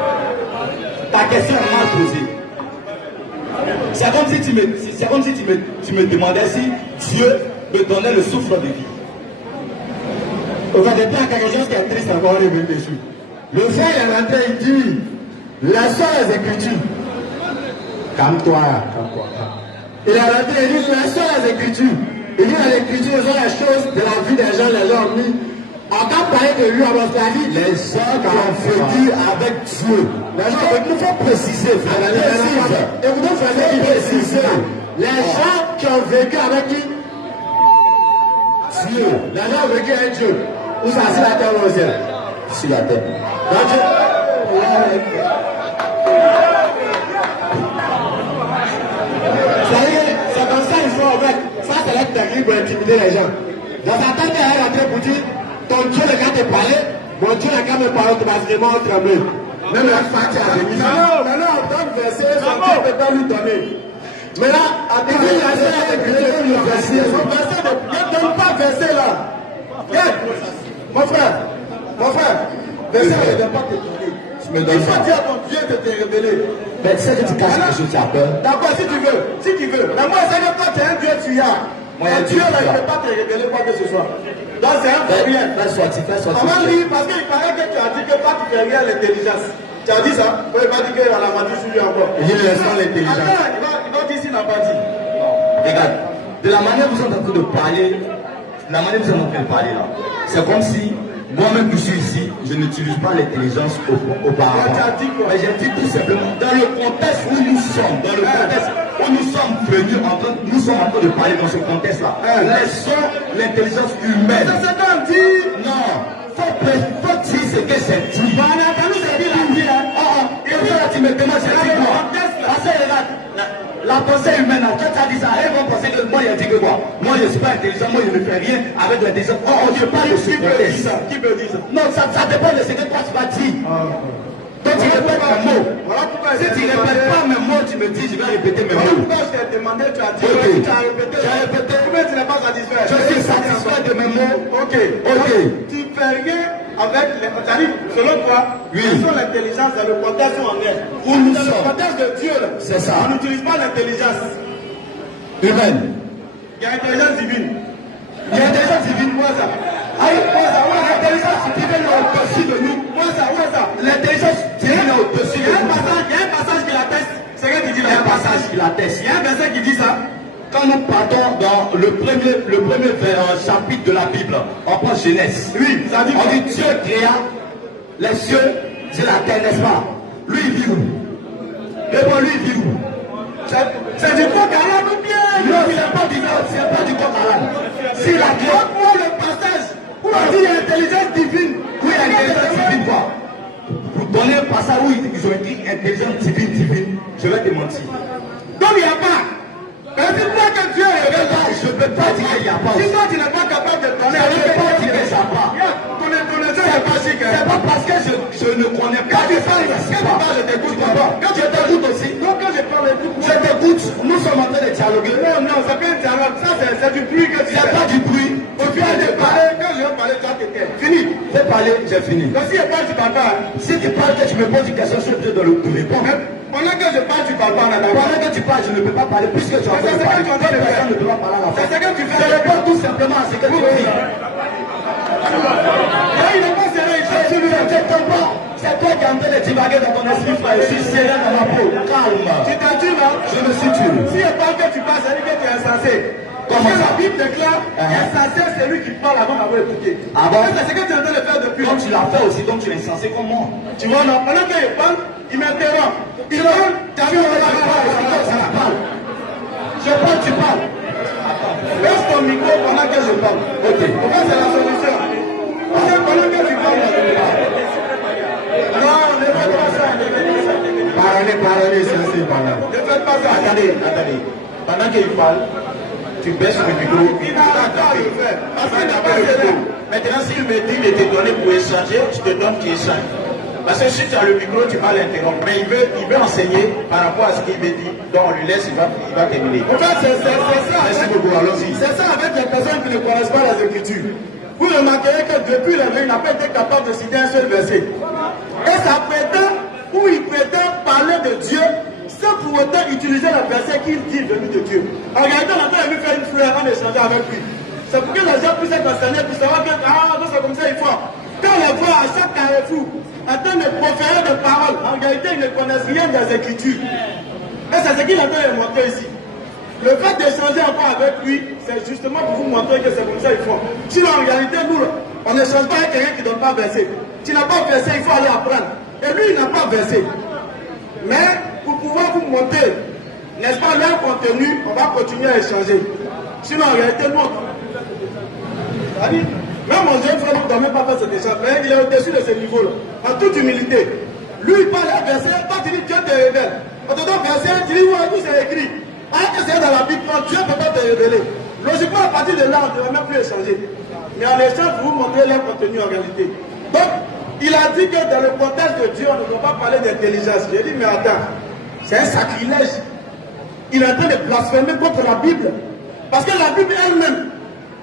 Ta question est mal posée. C'est comme si tu me demandais si Dieu me donnait le souffle de vie. Au fait, il y a quelque chose qui est triste encore revenu dessus. Le frère est rentré, il dit, laissons les Écritures. Calme-toi, calme-toi. Il est rentré, il dit, laissons les Écritures. Il dit, les Écritures sont les choses de la vie des gens, les gens ont mis. En cas de parler de lui, on va se dire, les gens qui ont vécu avec Dieu. Il faut préciser, frère. Et vous devez faire préciser. Les gens qui ont vécu avec qui? Dieu. Les gens ont vécu avec Dieu. Où ça, c'est la terre ou le ciel? Sur la terre. C'est comme ça, ils sont en fait. Ça, c'est la technique pour intimider les gens. Dans sa tête, elle est rentrée pour dire, ton Dieu n'a qu'à te parler, mon Dieu n'a qu'à me parler automatiquement en trembler. Même la fatigue a mis. Maintenant, en tant que verset, son Dieu ne peut pas lui donner. Mais là, à travers la verset, son verset, ne donne pas verset là. Mon frère, verset ne doit pas te donner. Il faut dire à ton Dieu de te révéler. Mais tu sais que tu caches quelque chose, tu as peur. D'accord, si tu veux. Mais moi, ça veut pas que tu es un Dieu tuyard. Un Dieu là, il ne peut pas te révéler quoi que ce soit. Donc c'est un peu rien. Fais sortir. On va lire parce qu'il paraît que tu as dit que toi tu fais rien à l'intelligence. Tu as dit ça? Oui, il va dire qu'il a menti sur lui encore. Il laisse l'intelligence. Attends, il va dire s'il n'a pas dit. Regarde, de la manière dont vous êtes en train de parler, la manière dont vous êtes en train de parler là, c'est comme si moi-même qui suis ici, je n'utilise pas l'intelligence auparavant. Mais j'ai dit tout simplement, dans le contexte où nous sommes, nous sommes venus nous sommes en train de parler dans ce contexte-là. Laissons l'intelligence humaine. C'est ce qu'on dit. Non, faut dire ce que c'est dit. Voilà, quand nous avons dit la vie, Et puis là, tu me demandes, j'ai dit quoi? Parce que regarde, la pensée humaine, quand tu as dit ça, ils vont penser que moi, j'ai dit que quoi? Moi, je ne suis pas intelligent, moi, je ne fais rien avec l'intelligence. Je parle de ce contexte. Qui peut dire ça? Non, ça dépend de ce que toi, tu vas dire. Donc, tu répètes mes mots. Si tu ne répètes pas mes mots, tu me dis, je vais répéter mes mots. Pourquoi je t'ai demandé, tu as dit, tu as répété. J'ai répété. Pourquoi tu n'es pas satisfait? Je suis satisfait de mes mots. Ok. Tu ne fais rien avec les. Selon toi, quelle sont l'intelligence dans le contexte où on est? Où nous dans sommes. le contexte de Dieu, là. C'est ça. On n'utilise pas l'intelligence Humaine. Il y a l'intelligence divine. Il y a l'intelligence divine. Moi, ça. L'intelligence divine est au-dessus de nous. Moi, ça. L'intelligence divine est au-dessus Il de y a un nous. passage qui l'atteste. C'est quoi qui dit Il y a un passage qui l'atteste. Il y a un verset qui dit ça. Quand nous partons dans le premier chapitre de la Bible, on prend Genèse. Oui, ça dit on dit Dieu créa les cieux et la terre, n'est-ce pas? Lui, il vit où? Mais bon, lui, il vit où? C'est du coq à l'âne ou bien? Non, c'est pas du coq à l'âne. C'est la créé. Montre-moi le passage où on dit l'intelligence divine. Oui, l'intelligence divine, quoi? Pour donner un passage où ils ont écrit intelligence divine, je vais te mentir. Donc il n'y a pas. Mais dis-moi que Dieu est Je ne peux pas dire qu'il n'y a pas. Si toi tu n'es pas capable de donner, Je ne peux pas dire qu'il n'y a pas. C'est pas chic. C'est pas parce que je ne connais pas. Quand tu parles, je t'écoute. Quand je t'écoute aussi. Donc quand je parle, Je t'écoute. Nous sommes en train de dialoguer. Non, c'est pas un dialogue. Ça, c'est du bruit que tu fais. C'est pas du bruit. Au final de parler, quand je vais parler, toi, t'étais. Fini. Fais parler, j'ai fini. Donc si je parle, tu parles pas. Si tu parles, que tu me poses une question, je suis obligé de répondre. Pendant que je parle, tu parles pas. Pendant que tu parles, je ne peux pas parler puisque tu as envie de parler. Personne ne peut pas parler à la fin. C'est ce que tu fais. Je réponds tout simplement à ce que tu dis. Il n'est pas sérieux. Je ne t'entends pas. C'est toi qui es en train de divaguer dans ton esprit, frère. Je suis serré dans ma peau. Calme. Tu t'as tué là? Je me suis tué. Si je parle que tu parles, ça veut dire que tu es insensé. Comment ça? La Bible déclare insensé, c'est lui qui parle avant d'avoir écouté. Ah bon? C'est ce que tu es en train de faire depuis. Donc tu l'as fait aussi, donc tu es insensé comme moi. Tu vois, non? Pendant qu'il parle, il m'interrompt. Il parle, tu as vu, on va parler. Je parle, tu parles. Laisse ton micro pendant que je parle. Ok. Pourquoi c'est la solution? Parce que pendant que tu parles, je parle. Non, ne faites pas ça. Parlez, c'est parler. Ne faites pas ça. Attendez. Pendant qu'il parle, tu baisses le micro. Il n'a pas à le faire. Parce qu'il n'a pas le micro. Maintenant, s'il me dit de te donner pour échanger, je te donne qui échange. Parce que si tu as le micro, tu vas l'interrompre. Mais il veut enseigner par rapport à ce qu'il me dit. Donc on lui laisse, il va terminer. En fait, c'est ça. Merci beaucoup, allons-y. C'est ça avec les personnes qui ne connaissent pas les Écritures. Vous remarquerez que depuis le il n'a pas été capable de citer un seul verset. Et ça prétend, où il prétend parler de Dieu, sans pour autant utiliser le verset qu'il dit venu de Dieu. En réalité, on a lui faire une fleur en échangeant avec lui. C'est pour que les gens puissent être concernés, pour savoir que, c'est comme ça, il faut. Quand on les voit à chaque carrefour, en train de proférer des paroles, en réalité, ils ne connaissent rien des Écritures. Et c'est ce qu'il est en train de montrer ici. Le fait d'échanger encore avec lui, c'est justement pour vous montrer que c'est comme ça qu'il faut. Sinon, en réalité, nous, on n'échange pas avec quelqu'un qui ne donne pas verset. Tu n'as pas versé, il faut aller apprendre. Et lui, il n'a pas versé. Mais, pour pouvoir vous montrer, n'est-ce pas, leur contenu, on va continuer à échanger. Sinon, en réalité, non. Même mon jeune frère ne doit même pas faire cet échange, mais il est au-dessus de ce niveau-là. En toute humilité. Lui, il parle à verset, quand tu dis Dieu te révèle. On te donne verset, tu dis où c'est écrit. Alors que c'est dans la Bible, Dieu ne peut pas te révéler. Logiquement, à partir de là, on ne devrait même plus échanger. Mais en échange, vous montrez leur contenu en réalité. Donc, il a dit que dans le contexte de Dieu, on ne doit pas parler d'intelligence. J'ai dit, mais attends, c'est un sacrilège. Il est en train de blasphémer contre la Bible. Parce que la Bible elle-même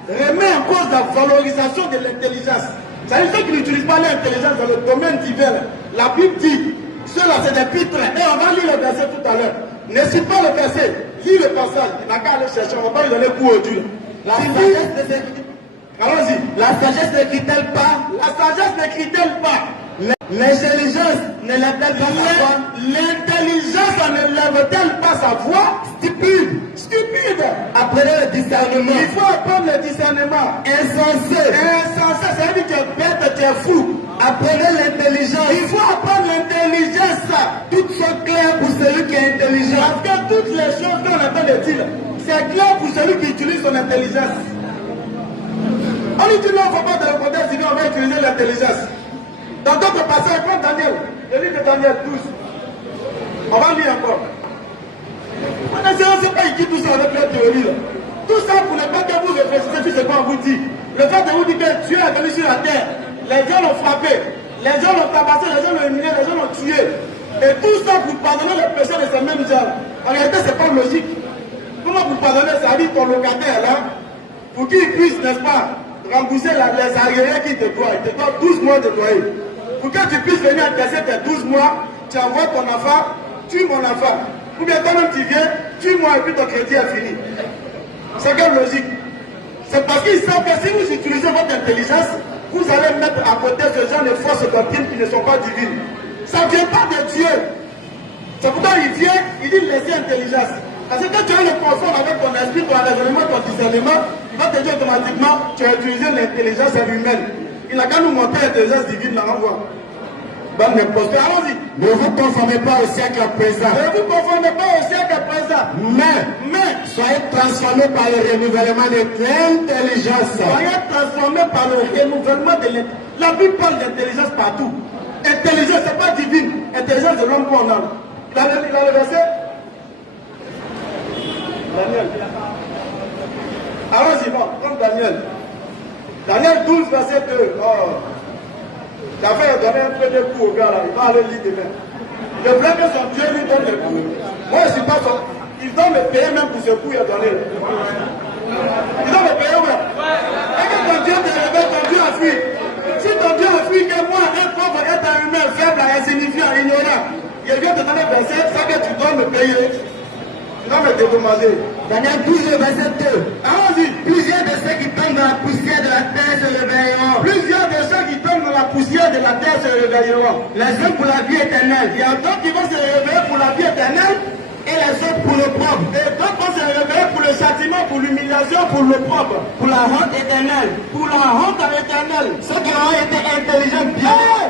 remet en cause la valorisation de l'intelligence. C'est-à-dire ceux qui n'utilisent pas l'intelligence dans le domaine divers. La Bible dit, ceux-là c'est des pitres. Et on va lire le verset tout à l'heure. Ne cite pas le verset, lis le passage. Il n'a qu'à aller chercher, on ne va pas lui donner coup au Dieu. La sagesse ne s'écrit. Allons-y. La sagesse n'écrit-elle pas? La sagesse n'écrit-elle pas? L'intelligence ne lève-t-elle pas sa voix? L'intelligence ne lève-t-elle pas sa voix? Stupide. Stupide. Apprenez le discernement. Il faut apprendre le discernement. Insensé. Insensé, c'est-à-dire que tu es bête, tu es fou. Apprenez l'intelligence. Il faut apprendre l'intelligence. Toutes sont claires pour celui qui est intelligent. Parce que toutes les choses qu'on entend de dire, c'est clair pour celui qui utilise son intelligence. On dit non, il ne faut pas de le contexte divin, on va utiliser l'intelligence. Dans d'autres passages, comme Daniel, le livre de Daniel 12, on va lire encore. On ne sait pas qui tout ça avec la théorie. Là. Tout ça pour ne pas que vous réfléchissez sur ce qu'on vous dit. Le fait de vous dire que Dieu est venu sur la terre, les gens l'ont frappé, les gens l'ont tabassé, les gens l'ont éliminé, les gens l'ont tué. Et tout ça pour pardonner les péchés de ces mêmes gens. En réalité, ce n'est pas logique. Comment vous pardonner, ça dit ton locataire là, pour qu'il puisse, n'est-ce pas, rembourser les arriérés qui te doivent. Il te doit 12 mois de loyer. Pour que tu puisses venir encaisser tes 12 mois, tu envoies ton enfant, tue mon enfant. Ou bien toi-même tu viens, tue-moi et puis ton crédit est fini. C'est quelle logique? C'est parce qu'ils savent que si vous utilisez votre intelligence, vous allez mettre à côté ce genre de fausses doctrines qui ne sont pas divines. Ça ne vient pas de Dieu. C'est pourquoi il vient, il dit laissez intelligence. Parce que quand tu as le confort avec ton esprit, ton raisonnement, ton discernement, il va te dire automatiquement tu as utilisé l'intelligence humaine. Il n'a qu'à nous montrer l'intelligence divine là, on voit. Bonne réponse. Allons-y. Ne vous conformez pas au siècle présent. Ne vous conformez pas au siècle présent. Mais soyez transformés par le renouvellement de l'intelligence. Soyez transformés par le renouvellement de l'intelligence. La Bible parle d'intelligence partout. Intelligence, ce n'est pas divine. Intelligence de l'homme qu'on a. Il a le verset. Daniel. Allons-y, non, comme Daniel. Daniel 12, verset 2. Oh. J'avais donné un peu de coups au gars là, il va aller lire demain. Je voulais que son Dieu lui donne le coup. Moi je ne suis pas son. Il doit me payer même pour ce coup qu'il a donné. Il doit me payer même. Et que ton Dieu te révèle, ton Dieu a fui. Si ton Dieu a fui, que moi, un pauvre être humain, faible, insignifiant, ignorant, il vient te donner le verset, ça que tu dois me payer. Tu dois me dédommager. Daniel 12, verset 2. Allons-y. Plusieurs de ceux qui tombent dans la poussière de la terre se réveilleront. Plusieurs de ceux qui tombent dans la poussière de la terre se réveilleront. Les uns pour la vie éternelle. Il y a d'autres qui vont se réveiller pour la vie éternelle Et les autres pour le propre. et d'autres vont se réveiller pour le châtiment, pour l'humiliation, pour le propre. Pour la honte éternelle. Pour la honte éternelle. Ceux qui ont été intelligents, bien. Hey!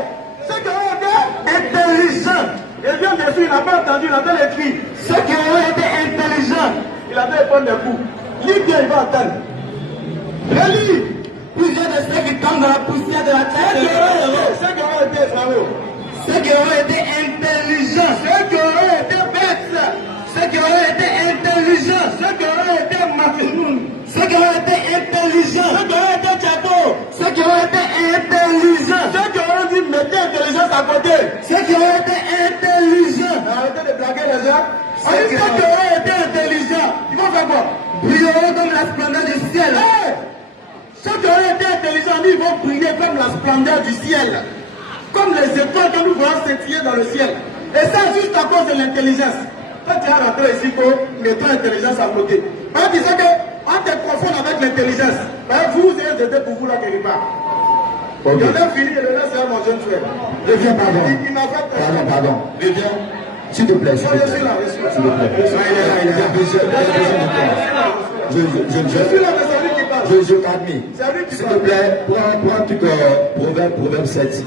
Ceux qui ont été Intelligents. et bien dessus, il n'a pas entendu, il a pas écrit. Ceux qui ont été intelligents. Il a fait prendre des coups. Lis bien, il va attendre. Relis. Plusieurs de ceux qui tombent dans la poussière de la terre se réveilleront. Ceux qui ont été effrayés. Ceux qui ont été intelligents. Ceux qui ont été bêtes. Ceux qui ont été intelligents. Ceux qui ont été machinous. Ceux qui ont été intelligents. Ceux qui ont été tchateaux. Ceux qui ont été intelligents. Ceux qui ont dit mettez l'intelligence à côté. Ceux qui ont été intelligents. Arrêtez de blaguer les gens. Ceux qui ont été intelligents, ils vont faire quoi? Brilleront comme la splendeur du ciel. Hey! Ceux qui ont été intelligents, ils vont briller comme la splendeur du ciel. Comme les étoiles que nous voyons scintiller dans le ciel. Et ça juste à cause de l'intelligence. Quand tu as rentré ici, mets ton intelligence à côté. Par exemple, tu sais qu'on te confond avec l'intelligence. Vous êtes aidé pour vous là quelque part. Ok. Il en a fini et le reste c'est mon jeune frère. Reviens, pardon. Il m'a fait Pardon. Reviens. S'il te plaît, s'il te Je plaît. suis là, je suis là. S'il te plaît. Il a besoin de toi. Je suis là, mais c'est lui qui parle. Je t'admire. C'est lui qui S'il te parle. plaît, prends un truc, Proverbe 7.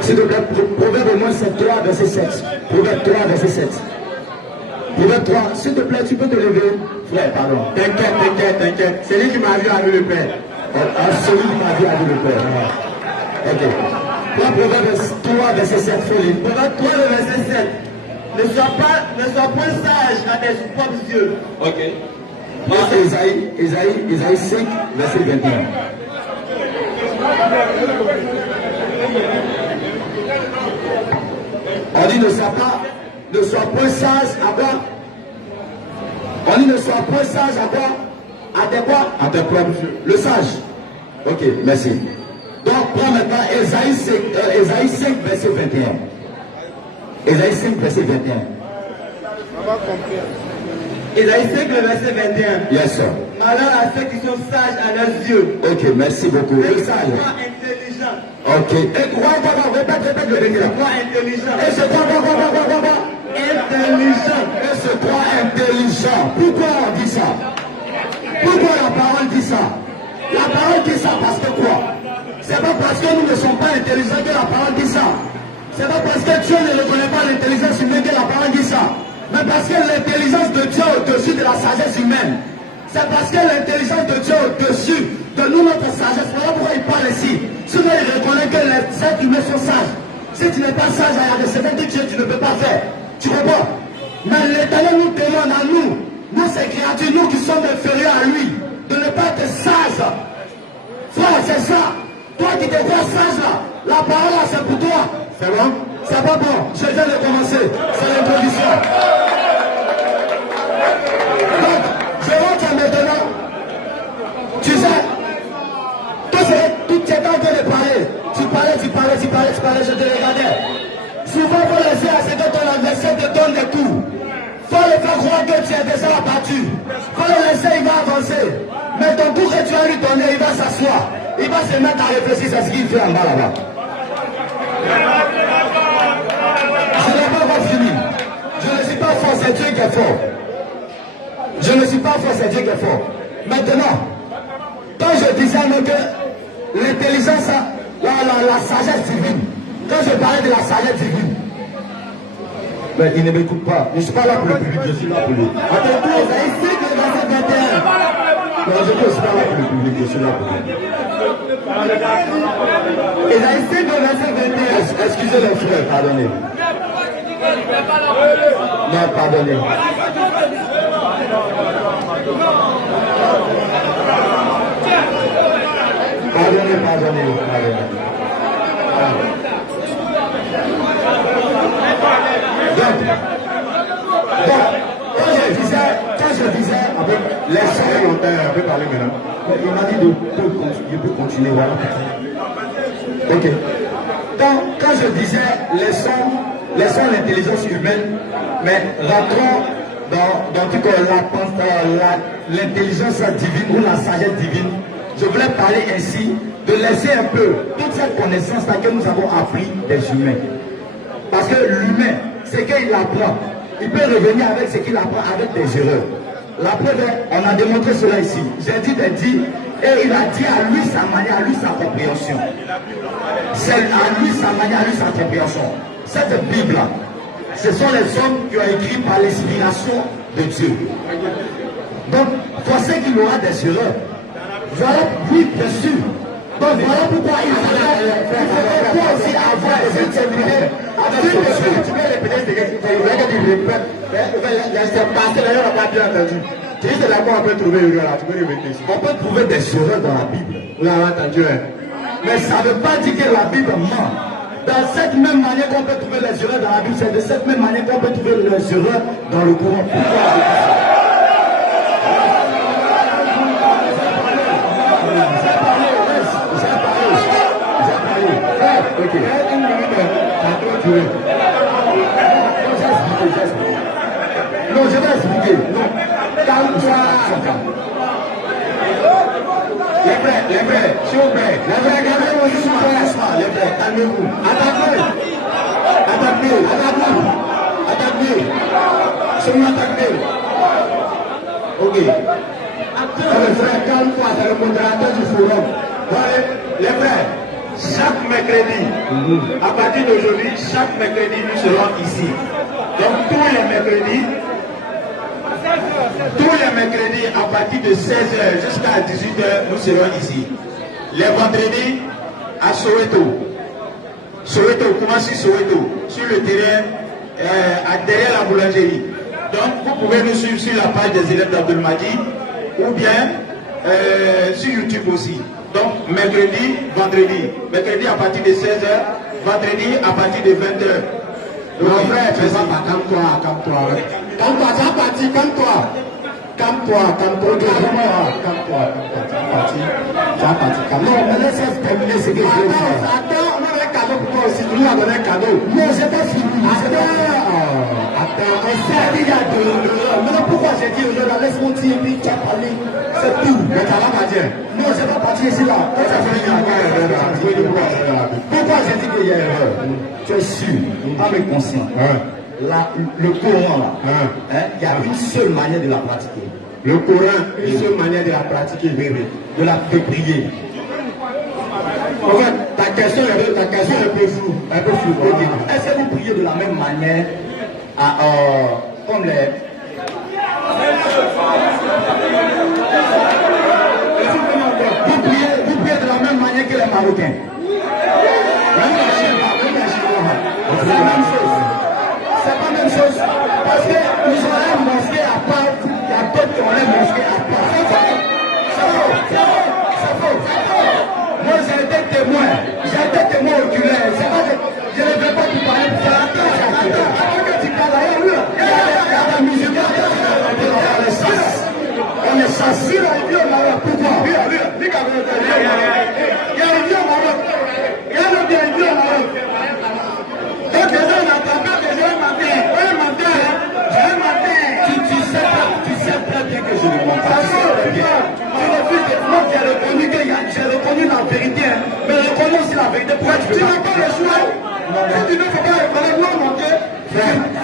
S'il te plaît, Proverbe au moins 7, 3, verset 7. Proverbe 3, verset 7. Proverbe 3, s'il te plaît, tu peux te lever. Frère, pardon. T'inquiète. C'est lui qui m'a vu avec le Père. Celui qui m'a vu avec le Père. Ok. Prends Proverbe 3, verset 7, folie. Proverbe 3, le verset 7. Ne sois point sage à tes propres yeux. Ok. Isaïe 5, verset 21. On dit ne sois point sage à quoi? On dit ne sois point sage à quoi? À tes quoi? À tes propres yeux. Le sage. Ok, merci. Donc, prends maintenant Ésaïe 5, verset 21. Ésaïe 5, verset 21. Ésaïe 5, le verset 21. Yes, sir. Malheur à ceux qui sont sages à leurs yeux. Ok, merci beaucoup. Le sage. Intelligent. Ok. Et quoi, répète le dernier. Quoi intelligent? Et c'est quoi? Intelligent. Et c'est quoi intelligent? Pourquoi on dit ça? Pourquoi la parole dit ça? La parole dit ça parce que quoi? C'est pas parce que nous ne sommes pas intelligents que la parole dit ça. C'est pas parce que Dieu ne reconnaît pas l'intelligence humaine que la parole dit ça. Mais parce que l'intelligence de Dieu est au-dessus de la sagesse humaine. C'est parce que l'intelligence de Dieu est au-dessus de nous, notre sagesse. Voilà pourquoi il parle ici. Souvent il reconnaît que les êtres humains sont sages. Si tu n'es pas sage, il y a des certains trucs que tu ne peux pas faire. Tu comprends? Mais l'Éternel nous demande à nous, ces créatures, nous qui sommes inférieurs à lui, de ne pas être sages. Frère, c'est ça. Toi qui te crois sage là, la parole là c'est pour toi. C'est bon? C'est pas bon. Je viens de commencer. C'est l'introduction. Donc, je vois que maintenant, tu sais, tout tu étais en train de parler. Tu parlais, je te regardais. Souvent, il faut laisser à ce que ton adversaire te donne des coups. Il faut le faire croire que tu es déjà battu. Il faut le laisser, il va avancer. Mais ton coup que tu vas lui donner, il va s'asseoir. Il va se mettre à réfléchir à ce qu'il fait en bas là-bas. Je n'ai pas encore fini. Je ne suis pas fort, c'est Dieu qui est fort. Je ne suis pas fort, c'est Dieu qui est fort. Maintenant, quand je disais que l'intelligence, la sagesse divine, quand je parlais de la sagesse divine, mais il ne m'écoute pas. Je ne suis pas là pour le public, je suis là pour lui. Attends, Ésaïe 5, verset 21. Non, je ne suis pas là pour le public, je suis là pour lui. Ésaïe 5, verset 21. Excusez les frères, pardonnez. Non, pardonnez. Pardonnez. Donc, quand je disais, avec les sons, on peut parler maintenant. Il m'a dit de peut continuer, voilà. Ok. Donc, quand je disais les sons l'intelligence humaine, mais rentrons dans l'intelligence divine ou la sagesse divine, je voulais parler ainsi de laisser un peu toute cette connaissance-là que nous avons appris des humains. Parce que l'humain, c'est qu'il apprend. Il peut revenir avec ce qu'il apprend avec des erreurs. La preuve, on a démontré cela ici. J'ai dit des dits et il a dit à lui sa manière, à lui sa compréhension. C'est à lui sa manière, à lui sa compréhension. Cette Bible-là, ce sont les hommes qui ont écrit par l'inspiration de Dieu. Donc, forcément qu'il aura des erreurs. Voilà, oui, bien sûr. Donc voilà pourquoi il faut aussi avoir des intégrés. Tu peux répéter ce que tu répètes. Laissez passer, là, on n'a pas bien entendu. Tu dis c'est là qu'on peut trouver une erreur, tu peux répéter. On peut trouver des erreurs dans la Bible. On l'a entendu. Mais ça ne veut pas dire que la Bible ment. Dans cette même manière qu'on peut trouver les erreurs dans la Bible, c'est de cette même manière qu'on peut trouver les erreurs dans le Coran. Pourquoi je dis ça? Ok. Non, je vais expliquer. Non. Calme-toi. Les frères, s'il vous plaît. Les frères, calmez-vous, s'il vous plaît. Les frères, calmez-vous. Attaquez. Seulement attaquez. Ok. Les frères, calme-toi, c'est le modérateur du forum. Les frères. Chaque mercredi, à partir d'aujourd'hui, chaque mercredi, nous serons ici. Donc tous les mercredis, à partir de 16h jusqu'à 18h, nous serons ici. Les vendredis, à Soweto, Koumassi Soweto, sur le terrain, derrière la boulangerie. Donc vous pouvez nous suivre sur la page des élèves d'Abdelmadi ou bien sur YouTube aussi. Donc, mercredi, vendredi. Mercredi à partir de 16h, vendredi à partir de 20h. Mon frère, fais ça, calme-toi. Calme-toi, c'est parti, calme-toi. Calme-toi. Tu vas partir. Non, mais laisse-moi terminer ce que je veux faire. Attends, on a un cadeau pour toi aussi. Tu lui as donné un cadeau. Non, j'ai pas fini. Attends, on s'est dit il y a 2 heures. Maintenant, pourquoi j'ai dit 2 heures? Laisse-moi dire, puis tu as parlé. C'est tout. Mais tu vas pas dire. Non, je vais pas partir ici là. Pourquoi j'ai dit qu'il y a erreur? Tu es sûr, âme et conscient. Le Coran là, il y a une seule manière de la pratiquer. Le Coran, une seule manière de la pratiquer, de prier. En fait, ta question est un peu floue. Okay. Est-ce que vous priez de la même manière comme les... Vous priez de la même manière que les Marocains. C'est la même chose. C'est pas la même chose. Parce que nous avons une mosquée à part, il y a d'autres qui ont les mosquées à part. C'est faux. Moi j'ai été témoin oculaire. Je ne vais pas vous parler de ça. Avant que tu parles d'ailleurs, il y a des musulmans on est chassés dans les vieux au Maroc. Pourquoi? Il y a un vieux au Maroc. Il y a un vieux au Maroc. Donc déjà on attend pas que j'ai un matin. Tu sais très bien que je ne mens pas. J'ai reconnu la vérité, mais reconnais aussi la vérité. Pourquoi tu n'as pas le choix? Si tu ne faut pas reconnaître, non, mon Dieu.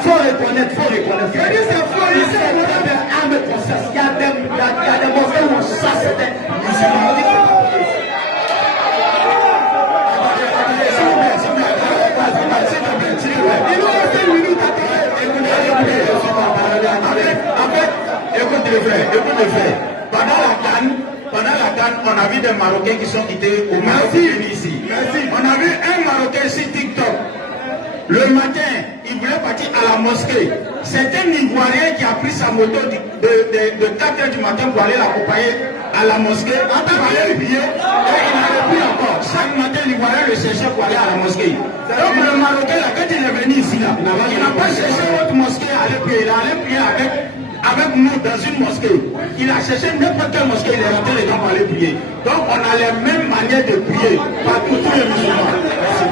Faut reconnaître. Je dis c'est faux, il sait âme et conscience. Il y a des mosquées où on chasse des musulmans. Écoute le frère. Pendant la CAN, on a vu des Marocains qui sont quittés au Maroc ici. On a vu un Marocain sur TikTok. Le matin, il voulait partir à la mosquée. C'est un Ivoirien qui a pris sa moto de 4 h du matin pour aller l'accompagner à la mosquée. Pour aller prier, et il n'allait plus encore. Chaque matin, l'Ivoirien le cherchait pour aller à la mosquée. Donc le Marocain, là, quand il est venu ici, là, il n'a pas cherché autre mosquée à aller prier. Il est allé prier avec nous dans une mosquée. Il a cherché n'importe quelle mosquée, il est rentré les gens pour aller prier. Donc on a les mêmes manières de prier par tous les musulmans. Merci.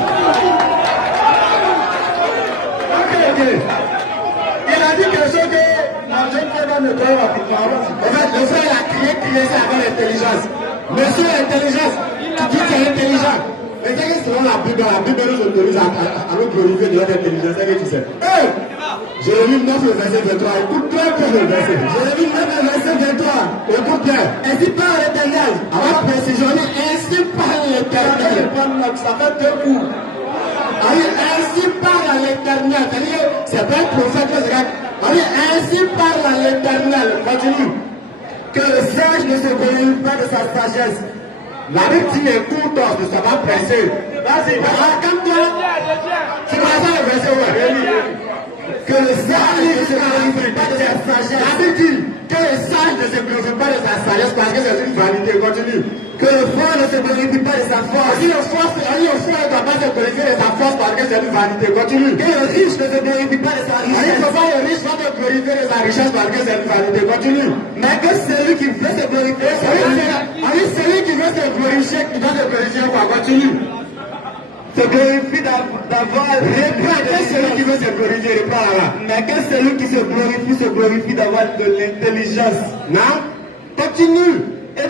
Il a dit quelque chose que la jeune fille va nettoyer rapidement. En fait, le frère a crié ça avec l'intelligence. Monsieur l'intelligence, tu dis que tu es intelligent. Mais c'est que selon la Bible nous autorise à nous glorifier de notre intelligence. C'est que tu sais. Jérémie 9, le verset 23. Écoute bien que le verset. Jérémie 9, le verset 23. Écoute bien. Ainsi parle l'Éternel. Avec précision, ainsi parle l'Éternel. Ça fait 2 coups. Ainsi parle l'Éternel. C'est pas un prophète que c'est. Ainsi parle l'Éternel. Continue. Que le sage ne se glorifie pas de sa sagesse. La Bible dit écoute, ne sois pas pressé. Vas-y, calme-toi. C'est pas ça le verset, ouais. Que le sage ne se glorifie pas de sa sagesse. La Bible dit que le sage ne se glorifie pas de sa sagesse parce que c'est une vanité. Continue. Que le fort ne se glorifie pas de sa force. Si le fort ne doit pas se glorifier de sa force parce que c'est une vanité. Continue. Que le riche ne se glorifie pas de sa richesse. Il ne faut pas le riche va se glorifier de sa richesse parce que c'est une vanité. Continue. Mais que celui qui veut se glorifier, celui qui veut se glorifier, qui doit se glorifier quoi? Continue. Se glorifie d'avoir reprend que celui qui veut se glorifier, reprend là. Mais que celui qui se glorifie d'avoir de l'intelligence. Non? Continue. Et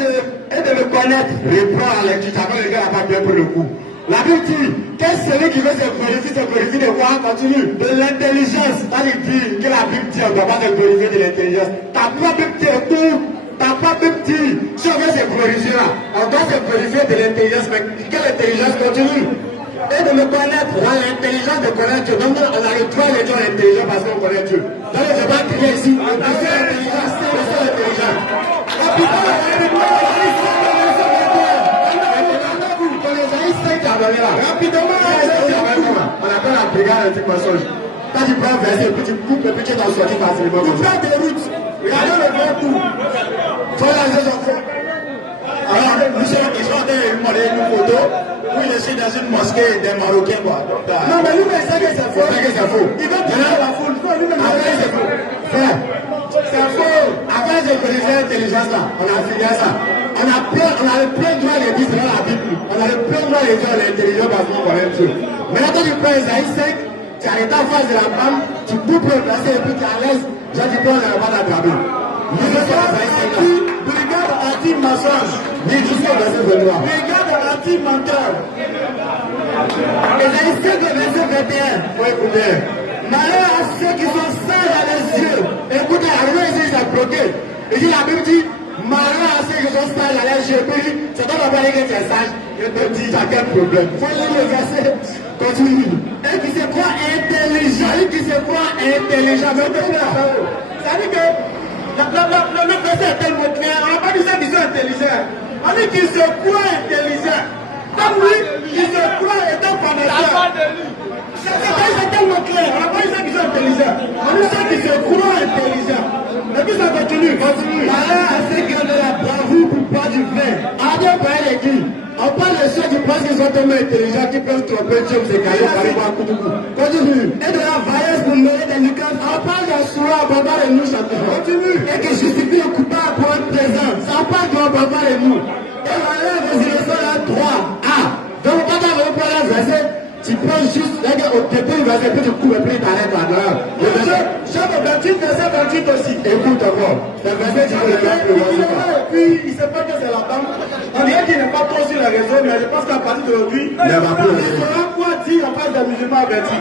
de le connaître. Reprend la lecture, ça va le gars n'a pas bien pour le coup. La Bible dit que celui qui veut se glorifie de quoi? Continue. De l'intelligence. Ça veut dire que la Bible dit on ne doit pas se glorifier de l'intelligence. Ta propre Bible dit tout. Ta propre Bible dit si on veut se glorifier là, on doit se glorifier de l'intelligence. Mais quelle intelligence? Continue. Et de me connaître. L'intelligence de connaître Dieu. Donc on a le droit de dire l'intelligence parce qu'on connaît Dieu. Donc je ne vais pas crier ici. On a fait l'intelligence. C'est l'intelligence. Rapidement, on appelle la brigade anti-mensonge. Quand tu prends un verset, puis tu coupes le petit dans le sorti facilement. Tu fais des routes. Regardez le grand coup. Faut la raison. Alors, nous sommes qui sont en train de demander une photo où il est dans une mosquée des Marocains. Non, mais lui, il sait que c'est faux. Il veut tirer la foule. Après, c'est faux. C'est faux. Après, quand j'ai connu l'intelligence là, on a fini ça. On a le plein droit de dire selon la Bible. On a le plein droit de dire l'intelligence parce qu'on connaît Dieu. Mais quand tu prends Isaïe 5, tu as l'état en face de la femme, tu coupes le verset et puis tu es à l'aise. J'ai dit, on n'a pas d'attraper. Brigade anti-mensonge. Dis jusqu'au verset 23. Brigade anti-menteur. Isaïe 5, verset 21. Faut écouter. Malheur à ceux qui sont sages à les yeux. Écoutez, arrivé ici, j'ai bloqué. Et dit la Bible dit, malheur à ceux qui sont sages à les yeux. Puis, c'est toi qui vas dire que tu es sage. Je te dis, tu as quel problème. Faut lire le verset. Continue. Et qui se croient intelligents. Celui qui se croit intelligent, mais Ça veut dire que le verset est tellement clair. On n'a pas dit ça qu'ils sont intelligents. On dit qu'ils se croient intelligents. Comme lui, ils se croient étant connaisseurs. C'est tellement clair. On n'a pas dit ça qu'ils sont intelligents. On dit ça qu'ils se croient intelligents. Et puis ça continue. Malheur à ceux qui ont de la bravoure pour boire du vin. Adieu, Père l'église. On parle de ceux qui pensent qu'ils sont tellement intelligents qu'ils peuvent tromper Dieu, c'est caillou, carrément à coup de cou. Continue. Et de la vaillesse pour mener des liqueurs. On parle de sourds, on parle de nous, continue. Et qui justifie le coupable pour être présent. Ça parle de on parle de nous. Et malheur des innocents là droit. Ah, donc quand on va prendre un verset, tu prends juste, au début du verset, puis tu coupes et puis tu arrêtes à l'heure. Le verset, Chaque 28, verset 28 aussi. écoute encore. Le verset, tu peux le mettre le verset. Et puis, il ne sait pas que c'est la femme. On dirait qu'il n'est pas trop sur les réseaux, mais je pense qu'à partir d'aujourd'hui, il saura quoi dire en face des musulmans avertis.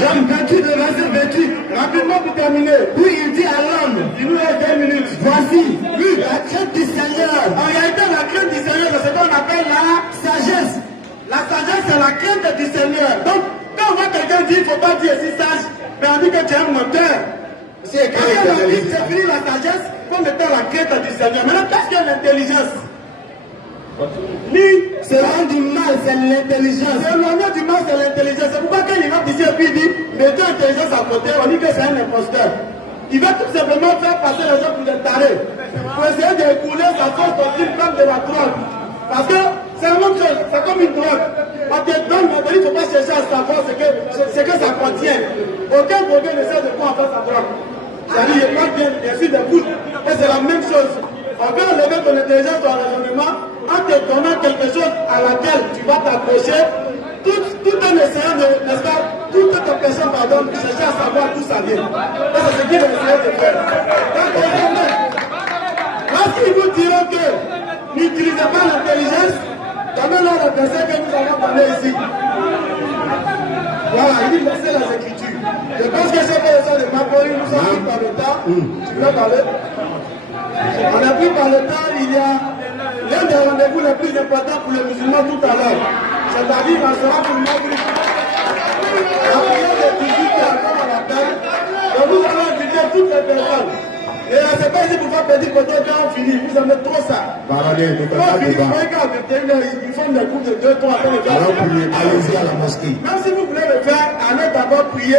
Jean 28, le verset 28. Rapidement pour terminer. Puis il dit à l'homme, Il nous reste 2 minutes. voici, la crainte du Seigneur. En réalité, la crainte du Seigneur, c'est ce qu'on appelle la sagesse. La sagesse, c'est la crainte du Seigneur. Donc, quand on voit quelqu'un dire, il ne faut pas dire si sage, mais on dit que tu es un menteur. C'est Quand on dit définir la sagesse comme étant la crainte du Seigneur. Maintenant, qu'est-ce que l'intelligence? C'est loin du mal, c'est l'intelligence. C'est éloigné du mal, c'est l'intelligence. C'est pourquoi quand il va ici et puis il dit, mettez l'intelligence à côté, on dit que c'est un imposteur. Il va tout simplement faire passer les gens pour des tarés. Pour essayer d'écouler sa force doctrine comme de la drogue. Parce que c'est la même chose, c'est comme une drogue. On te donne, mais il ne faut pas chercher à savoir ce que ça contient. Aucun drogué ne sait de quoi on fait sa drogue. C'est-à-dire, il pas bien sûr d'écoute. Et c'est la même chose. On peut enlever ton intelligence, ton raisonnement, en te donnant quelque chose à laquelle tu vas t'accrocher, tout en essayant de, n'est-ce pas, toute ta personne, pardon, chercher à savoir d'où ça vient. Et c'est ce qu'il va essayer de faire. Lorsqu'ils vous diront que n'utilisez pas l'intelligence, donnez-leur le verset que nous avons donné ici. Voilà, il dit verser les Écritures. Je pense que c'est pour ça de Macron, nous sommes pris par le temps. Tu veux parler? On a pris par le temps, il y a l'un des rendez-vous les plus importants pour les musulmans tout à l'heure. C'est-à-dire, on sera pour le Maghrib. La prière de 18 qui est encore à la peine. Donc nous allons inviter toutes les personnes. Et c'est pas ici pour faire petit côté quand on finit. Vous aimez trop ça. Quand on finit, vous voyez qu'à 21h, ils font des cours de 2-3 après les gars. Allez-y à la mosquée. Même si vous voulez le faire, allez d'abord prier.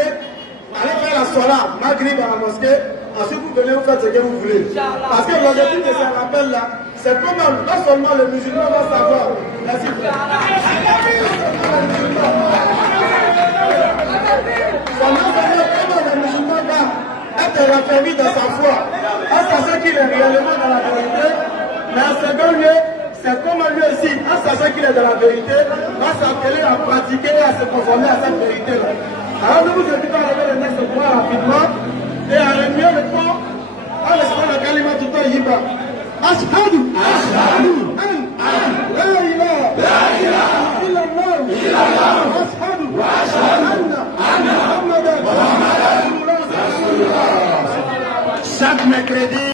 Allez faire la sola, Maghrib à la mosquée. Ensuite, vous venez, vous faites ce que vous voulez. Parce que l'objectif de ce rappel-là, c'est comment non seulement le musulman va savoir. Merci. Comment le musulman va être raffermi dans sa foi, en sachant qu'il est réellement dans la vérité, mais en second lieu, c'est comment lui aussi, en sachant qu'il est dans la vérité, va s'atteler à pratiquer et à se conformer à cette vérité-là. Alors nous vous invitons à lever les mains ce point rapidement et à remuer le temps en laissant le kalima tout le temps yiba. Ashhadu an la ilaha illallah ashhadu anna Muhammadan rasulullah. Chaque mercredi.